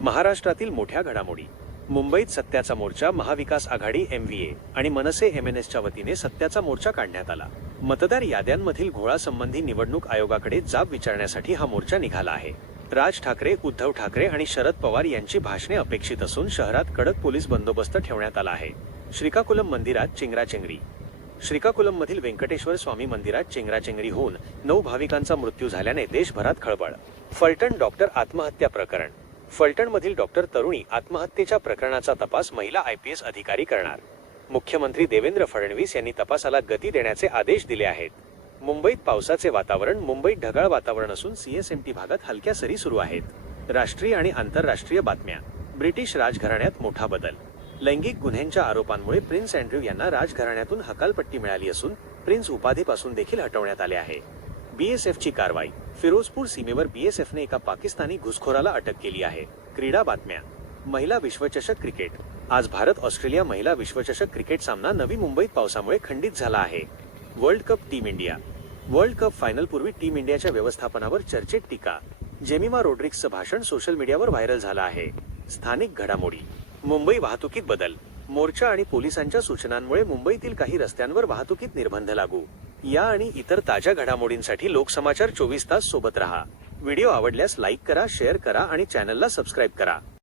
महाराष्ट्रातील मोठ्या घडामोडी. मुंबईत सत्याचा मोर्चा. महाविकास आघाडी MVA आणि मनसे MNSच्या वतीने सत्याचा मोर्चा काढण्यात आला. मतदार याद्यांमधील घोळासंबंधी निवडणूक आयोगाकडे जाब विचारण्यासाठी हा मोर्चा निघाला आहे. राज ठाकरे, उद्धव ठाकरे आणि शरद पवार यांची भाषणे अपेक्षित असून शहरात कडक पोलीस बंदोबस्त ठेवण्यात आला आहे. श्रीकाकुलम मंदिरात चेंगराचेंगरी. श्रीकाकुलममधील व्यंकटेश्वर स्वामी मंदिरात चेंगराचेंगरी होऊन 9 भाविकांचा मृत्यू झाल्याने देशभरात खळबळ. फलटण डॉक्टर आत्महत्या प्रकरण. फलटणमधील डॉक्टर तरुणी आत्महत्येच्या प्रकरणाचा तपास महिला IPS अधिकारी करणार. मुख्यमंत्री देवेंद्र फडणवीस यांनी तपासाला गती देण्याचे आदेश दिले आहेत. मुंबईत पावसाचे वातावरण. मुंबईत ढगाळ वातावरण असून CSMT भागात हलक्या सरी सुरू आहेत. राष्ट्रीय आणि आंतरराष्ट्रीय बातम्या. ब्रिटिश राजघराण्यात मोठा बदल. लैंगिक गुन्ह्यांच्या आरोपांमुळे प्रिन्स अँड्र्यू यांना राजघराण्यातून हकालपट्टी मिळाली असून प्रिन्स उपाधीपासून देखील हटवण्यात आले आहे. BSFची कारवाई. फिरोजपूर सीमेवर BSFने एका पाकिस्तानी घुसखोराला अटक केली आहे. क्रीडा बातम्या. महिला विश्वचषक क्रिकेट. आज भारत ऑस्ट्रेलिया महिला विश्वचषक क्रिकेट सामना नवी मुंबईत पावसामुळे खंडित झाला आहे. World cup team India. World cup फायनलपूर्वी टीम इंडियाच्या व्यवस्थापनावर चर्चेत टीका. जेमिमा रोड्रिग्सचं भाषण सोशल मीडियावर व्हायरल झालं आहे. स्थानिक घडामोडी. मुंबई वाहतुकीत बदल. मोर्चा आणि पोलिसांच्या सूचनांमुळे मुंबईतील काही रस्त्यांवर वाहतुकीत निर्बंध लागू. या आणि इतर ताज्या घडामोडींसाठी लोकसमाचार 24 तास सोबत रहा. व्हिडिओ आवडल्यास लाईक करा, शेअर करा आणि चॅनलला सबस्क्राईब करा.